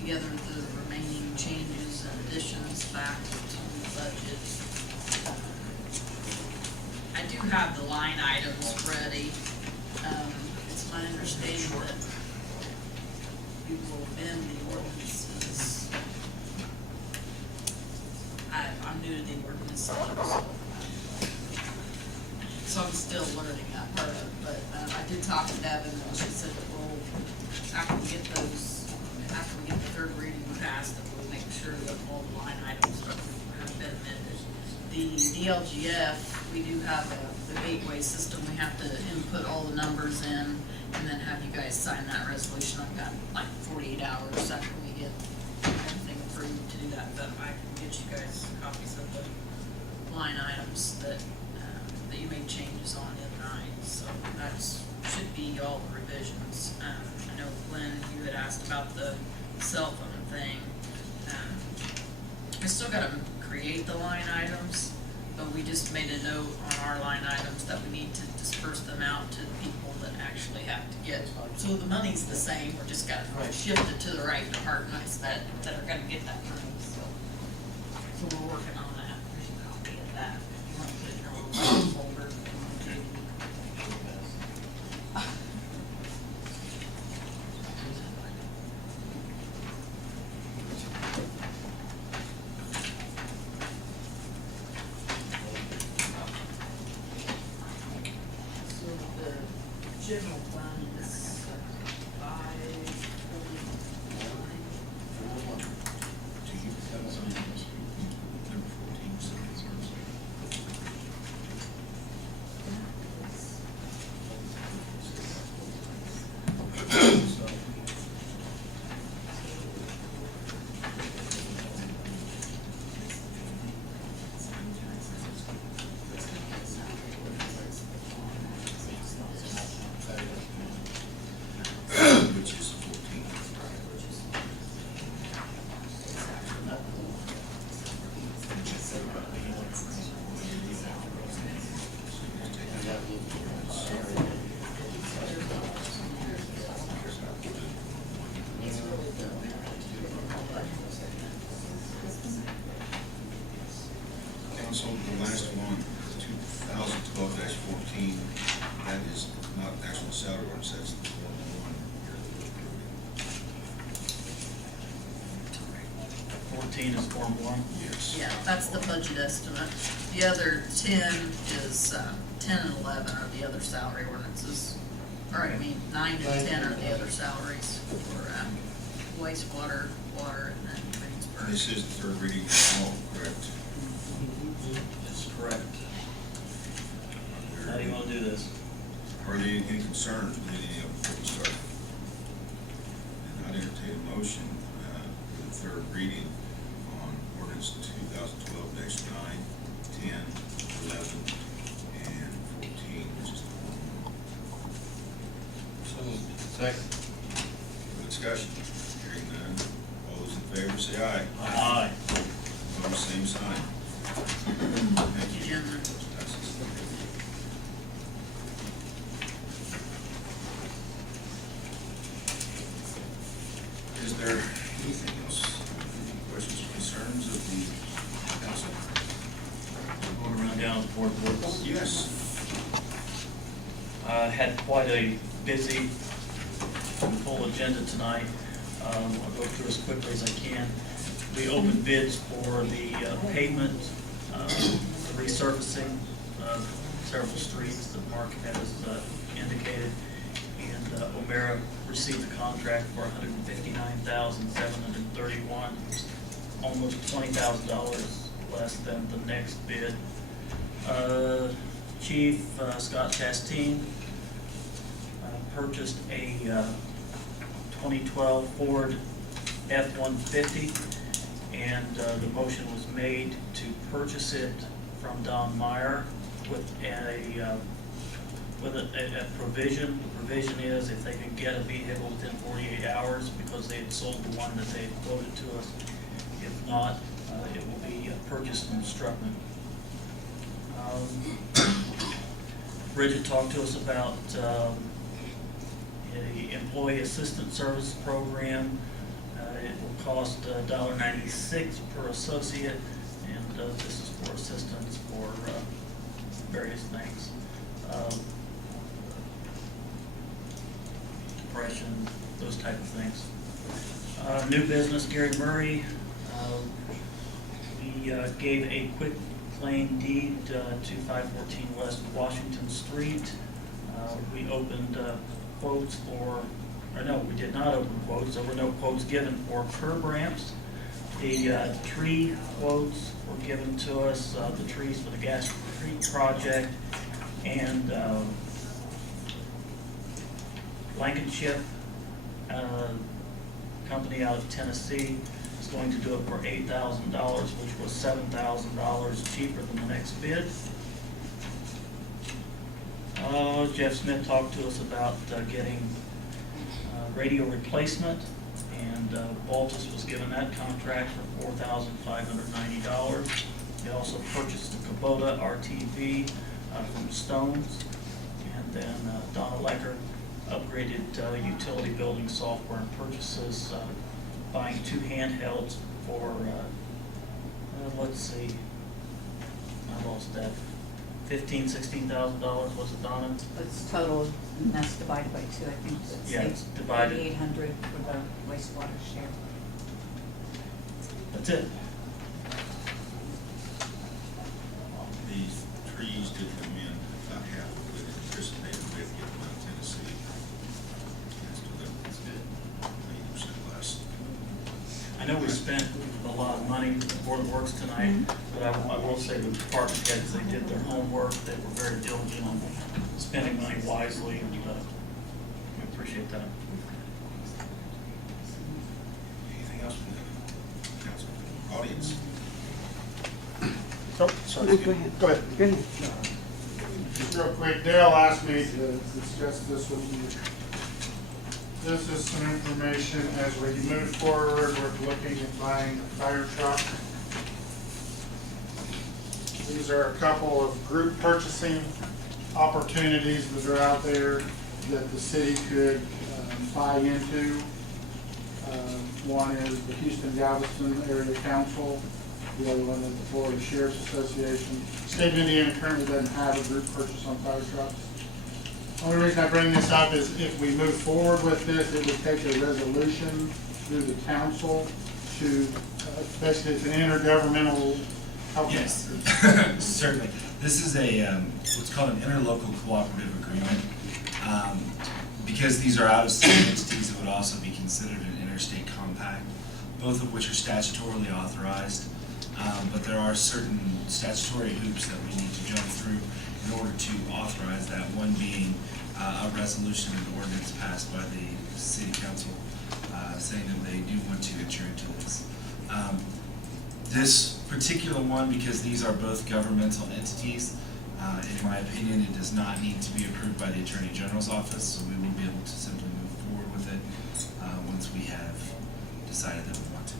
together the remaining changes and additions back to the budget. I do have the line items ready. It's my understanding that we will amend the ordinances. I'm new to the ordinance stuff, so I'm still learning that part of it, but I did talk to Devin, and she said that after we get the third reading passed, that we'll make sure that all the line items have been amended. The DLGF, we do have the gateway system, we have to input all the numbers in, and then have you guys sign that resolution. I've got like 48 hours after we get everything approved to do that, but I can get you guys copies of the line items that you made changes on the other night, so that's should be all the revisions. I know Glenn, you had asked about the cell phone thing. I still got to create the line items, but we just made a note on our line items that we need to disperse them out to the people that actually have to get. So the money's the same, we're just got to shift it to the right departments that are going to get that money. So we're working on that. There's a copy of that. You want to put it in your little folder. General fund is 549. Council, the last one, 2012-14, that is not actual salary ordinance, that's the Form 1. 14 is Form 1? Yes. Yeah, that's the budget estimate. The other 10 is, 10 and 11 are the other salary ordinances. Or I mean, 9 and 10 are the other salaries for wastewater, water, and then Greensburg. This is the third reading of all, correct? That's correct. How do you want to do this? Are there any concerns with any of them before we start? And I'd entertain a motion for the third reading on ordinance 2012-9, 10, 11, and 14, which is the Form 1. So, second. For discussion, hearing none, all those in favor say aye. Aye. Opposed, same sign. Thank you. Gentlemen. Passes. Is there anything else? Any questions or concerns of the council? Going to run down the board reports. Yes. Had quite a busy and full agenda tonight. I'll go through as quickly as I can. We opened bids for the pavement, the resurfacing of several streets that Mark has indicated. And O'Mara received the contract for $159,731, almost $20,000 less than the next bid. Chief Scott Chasteen purchased a 2012 Ford F-150, and the motion was made to purchase it from Don Meyer with a provision. The provision is if they can get a vehicle within 48 hours, because they had sold the one that they had quoted to us. If not, it will be purchased from Struckman. Bridget talked to us about the Employee Assistance Service Program. It will cost $1.96 per associate, and this is for assistance for various things. Depression, those type of things. New business, Gary Murray. We gave a quick claim deed to 514 West Washington Street. We opened quotes for, or no, we did not open quotes. There were no quotes given for curb ramps. The tree quotes were given to us, the trees for the Gas Creek project, and Blankenship company out of Tennessee is going to do it for $8,000, which was $7,000 cheaper than the next bid. Jeff Smith talked to us about getting radio replacement, and Baltus was given that contract for $4,590. They also purchased the Kubota RTV from Stones, and then Donna Lecker upgraded utility building software and purchases, buying 2 handhelds for, let's see, I lost that, $16,000, was it, Donna? It's total, and that's divided by 2, I think. Yeah, it's divided. 800 for the wastewater share. That's it. These trees did come in about half of what it anticipated with getting out of Tennessee. That's good. 80% less. I know we spent a lot of money for the works tonight, but I will say the department heads, they did their homework. They were very diligent on spending money wisely, and we appreciate that. Anything else from the council? Audience? Oh, sorry. No, go ahead. Go ahead. Go ahead. Just real quick, Dale asked me to discuss this with you. This is some information as we move forward. We're looking at buying a fire truck. These are a couple of group purchasing opportunities that are out there that the city could buy into. One is the Houston Galveston Area Council. The other one is the Florida Sheriff's Association. State of Indiana currently doesn't have a group purchase on fire trucks. The only reason I bring this up is if we move forward with this, it would take a resolution through the council to, basically it's an intergovernmental. Yes, certainly. This is a what's called an interlocal cooperative agreement. Because these are out-of-state entities, it would also be considered an interstate compact, both of which are statutorily authorized. But there are certain statutory hoops that we need to jump through in order to authorize that, one being a resolution and ordinance passed by the city council saying that they do want to enter into this. This particular one, because these are both governmental entities, in my opinion, it does not need to be approved by the Attorney General's office, so we will be able to simply move forward with it once we have decided that we want to.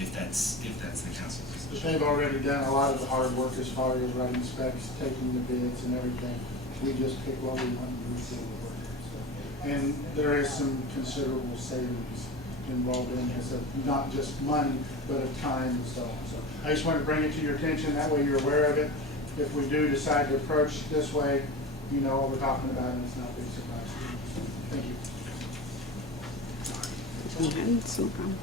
If that's the council's But decision. they've already done a lot of the hard work as far as writing specs, taking the bids and everything. We just pick what we want and move forward. So, and there is some considerable savings involved in this, of not just money, but of time and so on. So I just wanted to bring it to your attention, that way you're aware of it. If we do decide to approach this way, you know what we're talking about, and it's not a big surprise to you. So, thank you. Go ahead. It's no problem.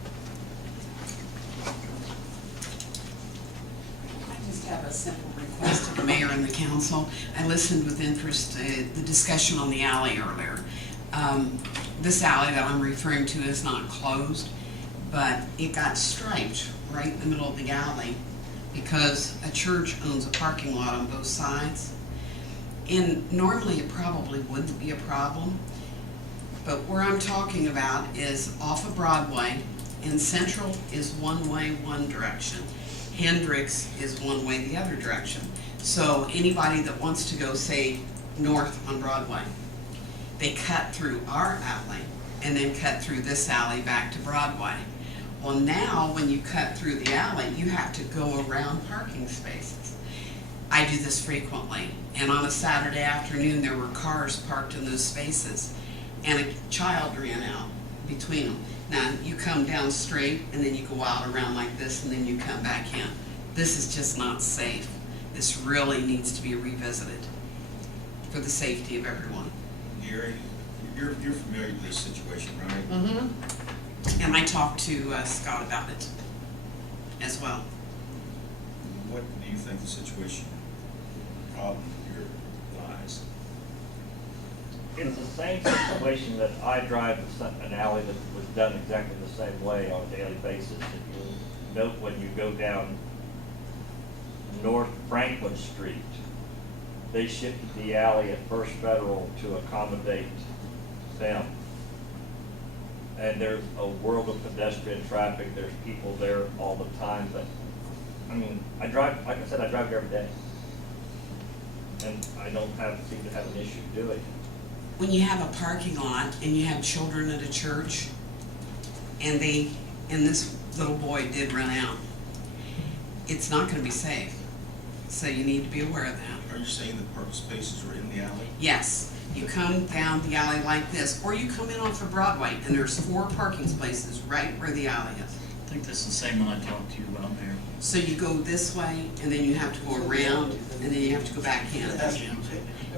I just have a simple request of the mayor and the council. I listened with interest the discussion on the alley earlier. This alley that I'm referring to is not closed, but it got striped right in the middle of the alley because a church owns a parking lot on both sides. And normally it probably wouldn't be a problem, but where I'm talking about is off of Broadway, and Central is one way, one direction. Hendricks is one way, the other direction. So anybody that wants to go, say, north on Broadway, they cut through our alley and then cut through this alley back to Broadway. Well, now when you cut through the alley, you have to go around parking spaces. I do this frequently, and on a Saturday afternoon there were cars parked in those spaces, and a child ran out between them. Now, you come down straight and then you go out around like this and then you come back in. This is just not safe. This really needs to be revisited for the safety of everyone. Gary, you're familiar with this situation, right? Mm-hmm. And I talked to Scott about it as well. What do you think the situation, problem here lies? It's the same situation that I drive an alley that was done exactly the same way on a daily basis. If you note when you go down North Franklin Street, they shifted the alley at First Federal to accommodate them. And there's a world of pedestrian traffic, there's people there all the time, but, I mean, I drive, like I said, I drive there every day. And I don't seem to have an issue doing it. When you have a parking lot and you have children at a church, and this little boy did run out, it's not gonna be safe. So you need to be aware of that. Are you saying the parking spaces are in the alley? Yes, you come down the alley like this, or you come in off of Broadway, and there's 4 parking spaces right where the alley is. I think that's the same one I talked to you about there. So you go this way, and then you have to go around, and then you have to go back in.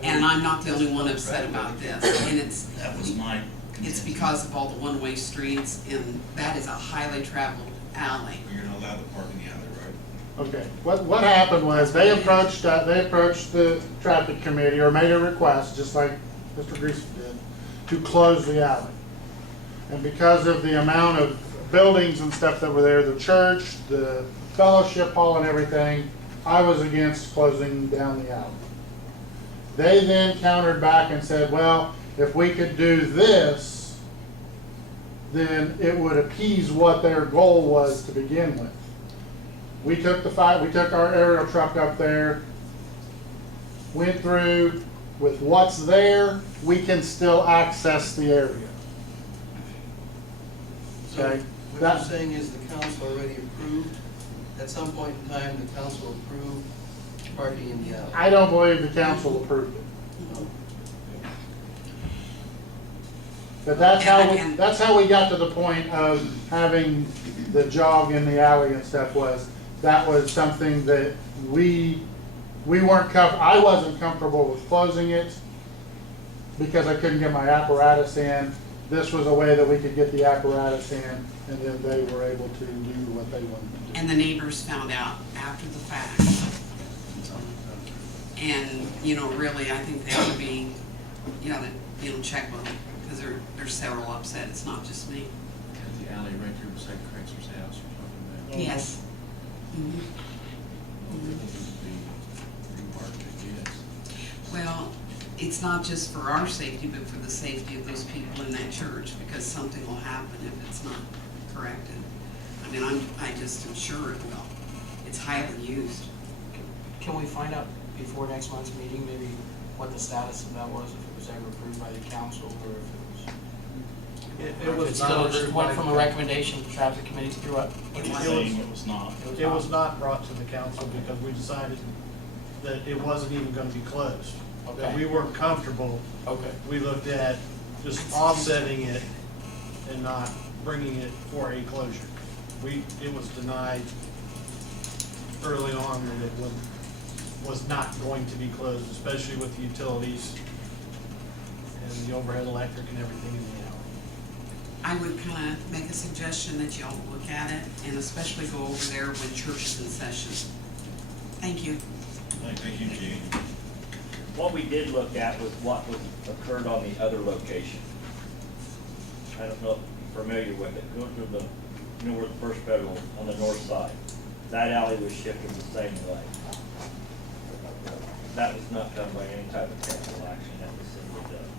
And I'm not the only one upset about this, and That was my it's contention. because of all the one-way streets, and that is a highly traveled alley. Well, you're not allowed to park in the alley, right? Okay, what happened was they approached the traffic committee or made a request, just like Mr. Greason did, to close the alley. And because of the amount of buildings and stuff that were there, the church, the fellowship hall and everything, I was against closing down the alley. They then countered back and said, well, if we could do this, then it would appease what their goal was to begin with. We took our aerial truck up there, went through with what's there, we can still access the area. So Okay, what that- you're saying is the council already approved, at some point in time, the council approved parking in the alley? I don't believe the council approved it. But that's how we got to the point of having the jog in the alley and stuff that was something that we weren't I wasn't comfortable with closing it because I couldn't get my apparatus in. This was a way that we could get the apparatus in, and then they were able to do what they wanted to do. And the neighbors found out after the fact. And, really, I think they ought to be, check with them, because there's several upset, it's not just me. The alley right there beside Craigslist's house you're talking about. Yes. Mhm. It needs to be remarked, I guess. Well, it's not just for our safety, but for the safety of those people in that church, because something will happen if it's not corrected. I mean, I just am sure it will. It's highly used. Can we find out before next month's meeting, maybe what the status of that was, if it was ever approved by the council, or if It was still not just approved went by from a the recommendation to traffic committee through up? He's saying it was not. It was not brought to the council because we decided that it wasn't even gonna be closed. That we weren't comfortable. Okay. We looked at just offsetting it and not bringing it for a closure. It was denied early on that it was not going to be closed, especially with the utilities and the overhead electric and everything in the alley. I would kind of make a suggestion that y'all look at it, and especially go over there when church is in session. Thank you. Thank you, Gene. What we did look at was what occurred on the other location. I don't know if you're familiar with it. Go to where the First Federal on the north side. That alley was shifted the same way. That was not done by any type of council action, that was simply done.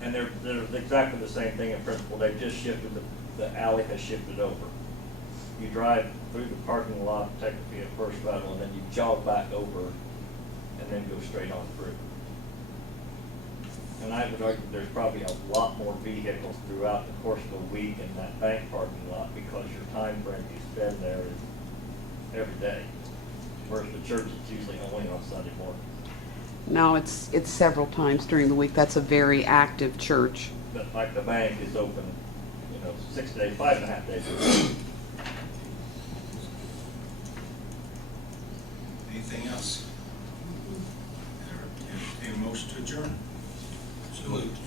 And they're exactly the same thing in principle, they've just shifted, the alley has shifted over. You drive through the parking lot, technically at First Federal, and then you jog back over and then go straight on through. And I would argue there's probably a lot more vehicles throughout the course of a week in that bank parking lot because your time frame you spend there is every day. Whereas the church is usually only on Sunday morning. No, it's several times during the week. That's a very active church. but like the bank is open, 6 days, 5.5 days. Anything else? Entertain a motion to adjourn. So moved.